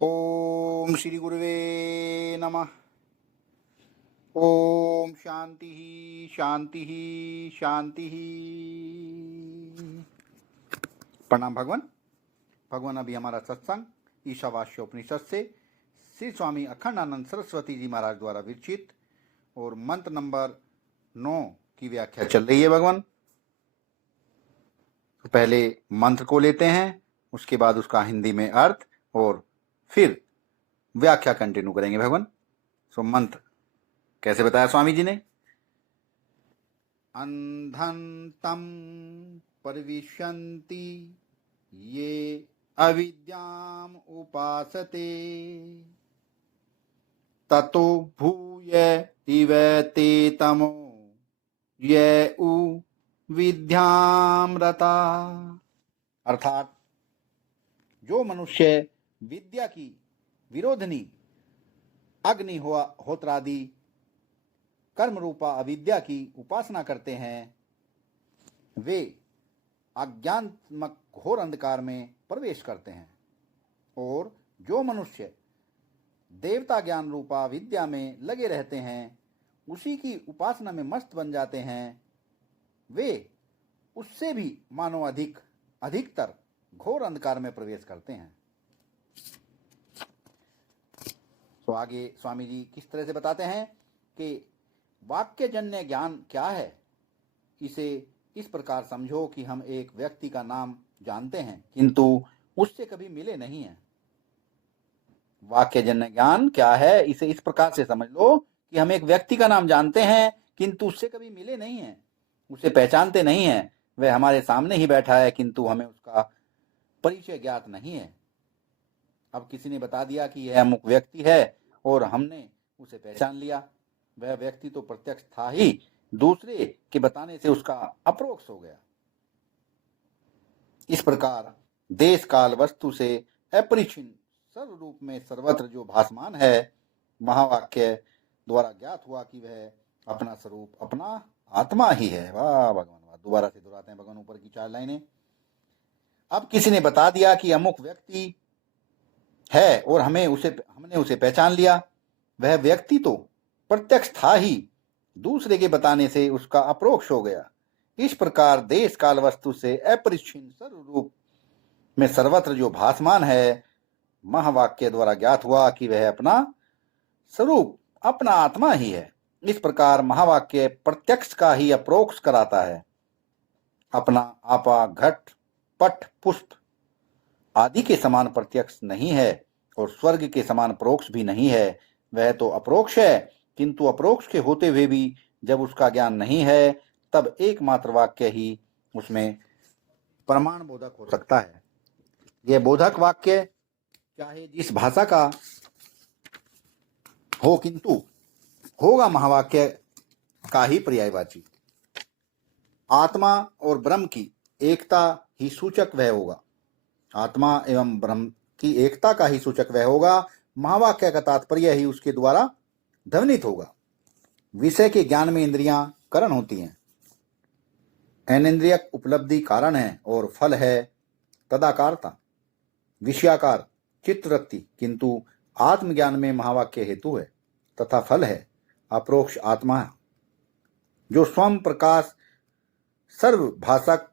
ओम श्री गुरुवे नमः। ओम शांति ही शांति ही शांति ही। प्रणाम भगवान। भगवान, अभी हमारा सत्संग ईशावास्योपनिषद से श्री स्वामी अखंडानंद सरस्वती जी महाराज द्वारा विरचित और मंत्र नंबर 9 की व्याख्या चल रही है भगवान। तो पहले मंत्र को लेते हैं, उसके बाद उसका हिंदी में अर्थ और फिर व्याख्या कंटिन्यू करेंगे भगवान। सो मंत्र कैसे बताया स्वामी जी ने? अंधं तं परिविशन्ति ये अविद्याम उपासते ततो भूय इव ते तमो ये उ विद्यामृता। अर्थात जो मनुष्य विद्या की विरोधनी अग्निहोत्रादि कर्म रूपा अविद्या की उपासना करते हैं, वे अज्ञानात्मक घोर अंधकार में प्रवेश करते हैं। और जो मनुष्य देवता ज्ञान रूपा विद्या में लगे रहते हैं, उसी की उपासना में मस्त बन जाते हैं, वे उससे भी मानो अधिकतर घोर अंधकार में प्रवेश करते हैं। तो आगे स्वामी जी किस तरह से बताते हैं कि वाक्यजन्य ज्ञान क्या है। इसे इस प्रकार समझो कि हम एक व्यक्ति का नाम जानते हैं किंतु उससे कभी मिले नहीं हैं। वाक्यजन्य ज्ञान क्या है, इसे इस प्रकार से समझ लो कि हम एक व्यक्ति का नाम जानते हैं किंतु उससे कभी मिले नहीं हैं, उसे पहचानते नहीं हैं। वह हमारे सामने ही बैठा है किंतु हमें उसका परिचय ज्ञात नहीं है। अब किसी ने बता दिया कि यह अमुक व्यक्ति है और हमने उसे पहचान लिया। वह व्यक्ति तो प्रत्यक्ष था ही, दूसरे के बताने से उसका अपरोक्ष हो गया। इस प्रकार देश काल वस्तु से अपरिच्छिन्न सर्व रूप में सर्वत्र जो भासमान है, महावाक्य द्वारा ज्ञात हुआ कि वह अपना स्वरूप अपना आत्मा ही है। वाह भगवान वाह। दोबारा से दोहराते हैं भगवान ऊपर की 4 लाइनें। अब किसी ने बता दिया कि अमुक व्यक्ति है और हमने उसे पहचान लिया। वह व्यक्ति तो प्रत्यक्ष था ही, दूसरे के बताने से उसका अपरोक्ष हो गया। इस प्रकार देश काल वस्तु से अपरिच्छिन्न सर्व रूप में सर्वत्र जो भासमान है, महावाक्य द्वारा ज्ञात हुआ कि वह अपना स्वरूप अपना आत्मा ही है। इस प्रकार महावाक्य प्रत्यक्ष का ही अपरोक्ष कराता है। अपना आपा घट पट पुष्प आदि के समान प्रत्यक्ष नहीं है और स्वर्ग के समान परोक्ष भी नहीं है। वह तो अपरोक्ष है, किंतु अपरोक्ष के होते हुए भी जब उसका ज्ञान नहीं है, तब एकमात्र वाक्य ही उसमें प्रमाण बोधक हो सकता है। यह बोधक वाक्य चाहे जिस भाषा का हो, किंतु होगा महावाक्य का ही पर्यायवाची। आत्मा और ब्रह्म की एकता ही सूचक वह होगा। आत्मा एवं ब्रह्म की एकता का ही सूचक वह होगा। महावाक्य का तात्पर्य ही उसके द्वारा ध्वनित होगा। विषय के ज्ञान में इंद्रियां करण होती हैं। अनिंद्रियक उपलब्धि कारण है और फल है तदाकारता, विषयाकार चित्तवृत्ति, किंतु आत्मज्ञान में महावाक्य हेतु है तथा फल है अपरोक्ष आत्मा, जो स्वयं प्रकाश सर्वभाषक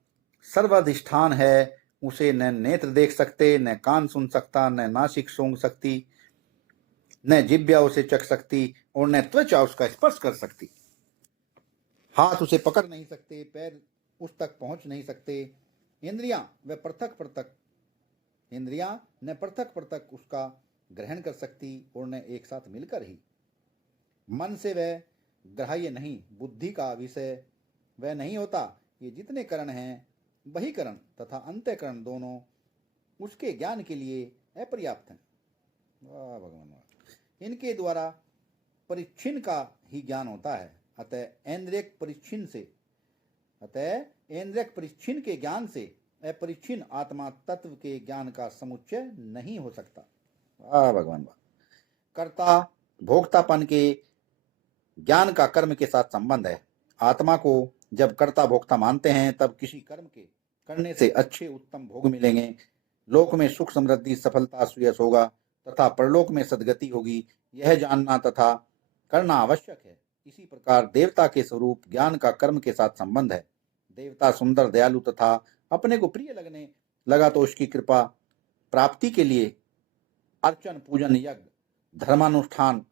सर्वाधिष्ठान है। उसे न नेत्र देख सकते, न कान सुन सकता, न नासिक सूंघ सकती, न जिह्वा उसे चख सकती और न त्वचा उसका स्पर्श कर सकती। हाथ उसे पकड़ नहीं सकते, पैर उस तक पहुंच नहीं सकते। इंद्रियां न पृथक पृथक उसका ग्रहण कर सकती और न एक साथ मिलकर ही। मन से वह ग्राह्य नहीं, बुद्धि का विषय वह नहीं होता। ये जितने करण हैं, बहिकरण तथा अंतःकरण दोनों उसके ज्ञान के लिए अपर्याप्त हैं। वाह भगवान वाह। इनके द्वारा परिच्छिन्न का ही ज्ञान होता है। अतः इंद्रियक परिच्छिन्न के ज्ञान से अपरिच्छिन्न आत्मा तत्व के ज्ञान का समुच्चय नहीं हो सकता। वाह भगवान वाह। कर्ता भोक्तापन के ज्ञान का कर्म के साथ संबंध है। आत्मा को जब कर्ता भोक्ता मानते हैं, तब किसी कर्म के करने से अच्छे उत्तम भोग मिलेंगे, लोक में सुख समृद्धि सफलता सुयश होगा तथा परलोक में सद्गति होगी, यह जानना तथा करना आवश्यक है। इसी प्रकार देवता के स्वरूप ज्ञान का कर्म के साथ संबंध है। देवता सुंदर, दयालु तथा अपने को प्रिय लगने लगा तो उसकी कृपा प्राप्ति के लिए अर्चन, पूजन, यज्ञ, धर्मानुष्ठान,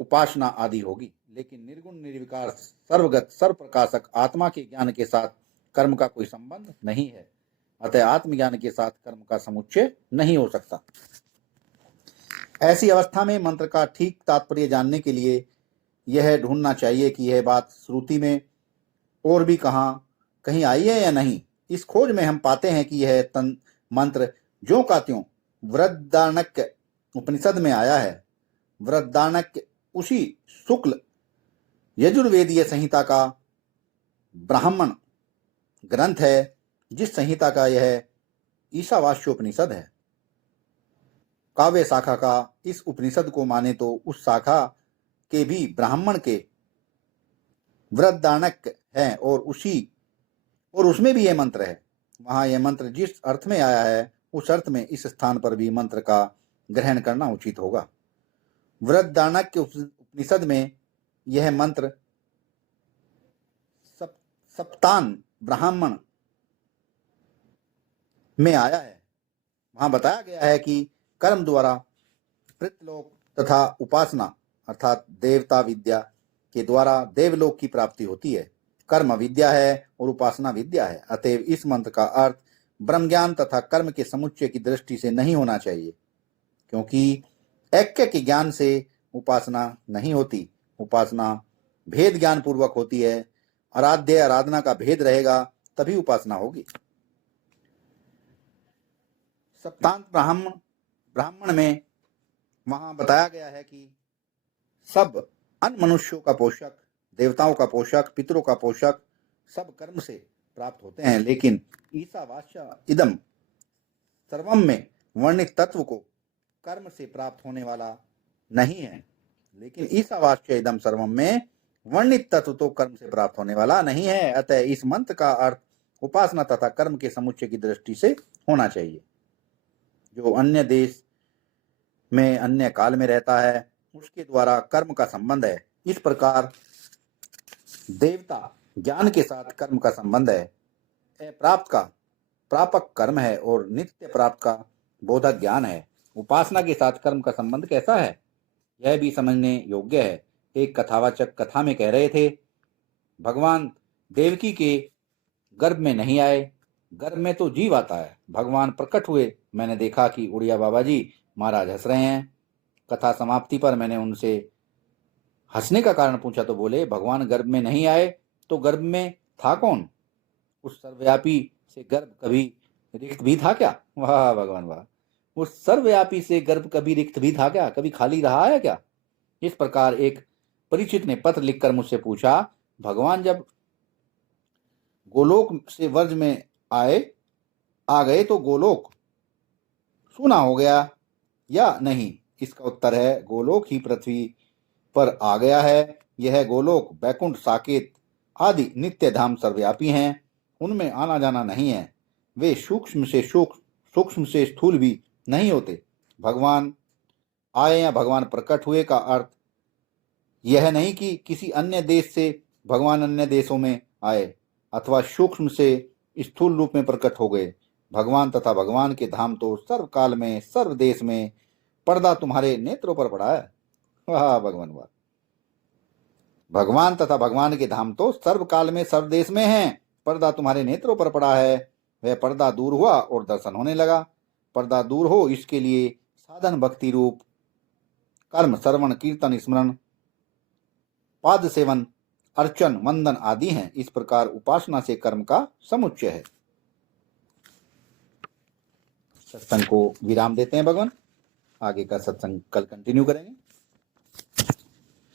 उपासना आदि होगी। लेकिन निर्गुण, निर्विकार, सर्वगत, सर्वप्रकाशक आत्मा के ज्ञान के साथ कर्म का कोई संबंध नहीं है। अतः आत्मज्ञान के साथ कर्म का समुच्चय नहीं हो सकता। ऐसी अवस्था में मंत्र का ठीक तात्पर्य जानने के लिए यह ढूंढना चाहिए कि यह बात श्रुति में और भी कहीं आई है या नहीं। इस खोज में हम पाते हैं कि यह मंत्र ज्यों का त्यों वृहदारण्यक उपनिषद में आया है। वृहदारण्यक उसी शुक्ल यजुर्वेदीय संहिता का ब्राह्मण ग्रंथ है, जिस संहिता का यह ईशावास्योपनिषद है। काव्य शाखा का इस उपनिषद को माने तो उस शाखा के भी ब्राह्मण के वृहदारण्यक है और उसमें भी यह मंत्र है। वहां यह मंत्र जिस अर्थ में आया है उस अर्थ में इस स्थान पर भी मंत्र का ग्रहण करना उचित होगा। वृहदारण्यक के उपनिषद में यह मंत्र सप्तान ब्राह्मण में आया है। वहां बताया गया है कि कर्म द्वारा पृथ्लोक तथा उपासना अर्थात देवता विद्या के द्वारा देवलोक की प्राप्ति होती है। कर्म विद्या है और उपासना विद्या है। अतएव इस मंत्र का अर्थ ब्रह्म ज्ञान तथा कर्म के समुच्चय की दृष्टि से नहीं होना चाहिए, क्योंकि ऐक्य के ज्ञान से उपासना नहीं होती। उपासना भेद ज्ञान पूर्वक होती है। आराध्य आराधना का भेद रहेगा तभी उपासना होगी। सप्तांत ब्राह्मण में वहां बताया गया है कि सब अन्य मनुष्यों का पोषक, देवताओं का पोषक, पितरों का पोषक सब कर्म से प्राप्त होते हैं, लेकिन ईशावास्य इदम सर्वम में वर्णित तत्व को कर्म से प्राप्त होने वाला नहीं है। लेकिन ईशावास्य इदम सर्वम में वर्णित तत्व तो कर्म से प्राप्त होने वाला नहीं है। अतः इस मंत्र का अर्थ उपासना तथा कर्म के समुच्चय की दृष्टि से होना चाहिए। जो अन्य देश में अन्य काल में रहता है उसके द्वारा कर्म का संबंध है। इस प्रकार देवता ज्ञान के साथ कर्म का संबंध है। अप्राप्त का प्रापक कर्म है और नित्य प्राप्त का बोधक ज्ञान है। उपासना के साथ कर्म का संबंध कैसा है, यह भी समझने योग्य है। एक कथावाचक कथा में कह रहे थे, भगवान देवकी के गर्भ में नहीं आए, गर्भ में तो जीव आता है। भगवान प्रकट हुए, मैंने देखा कि उड़िया बाबा जी महाराज हंस रहे हैं। कथा समाप्ति पर मैंने उनसे हंसने का कारण पूछा तो बोले, भगवान गर्भ में नहीं आए तो गर्भ में था कौन? उस सर्वव्यापी से गर्भ कभी रिक्त भी था क्या? वाह भगवान वाह! उस सर्वव्यापी से गर्भ कभी रिक्त भी था क्या? कभी खाली रहा है क्या? इस प्रकार एक परिचित ने पत्र लिखकर मुझसे पूछा, भगवान जब गोलोक से वर्ज में आ गए तो गोलोक सूना हो गया या नहीं? इसका उत्तर है, गोलोक ही पृथ्वी पर आ गया है। यह गोलोक, बैकुंठ, साकेत आदि नित्य धाम सर्वव्यापी हैं, उनमें आना जाना नहीं है। वे सूक्ष्म से स्थूल भी नहीं होते। भगवान आए या भगवान प्रकट हुए का अर्थ यह नहीं कि किसी अन्य देश से भगवान अन्य देशों में आए अथवा सूक्ष्म से स्थूल रूप में प्रकट हो गए। भगवान तथा भगवान के धाम तो सर्व काल में सर्व देश में पर्दा तुम्हारे नेत्रों पर पड़ा है। वाह भगवान वाह! भगवान तथा भगवान के धाम तो सर्व काल में सर्व देश में हैं, पर्दा तुम्हारे नेत्रों पर पड़ा है। वह पर्दा दूर हुआ और दर्शन होने लगा। पर्दा दूर हो इसके लिए साधन भक्ति रूप कर्म, श्रवण, कीर्तन, स्मरण, पाद सेवन, अर्चन, वंदन आदि हैं। इस प्रकार उपासना से कर्म का समुच्चय है। सत्संग को विराम देते हैं भगवान। आगे का सत्संग कल कंटिन्यू करेंगे।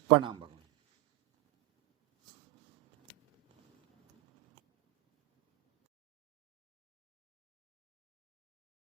प्रणाम भगवान।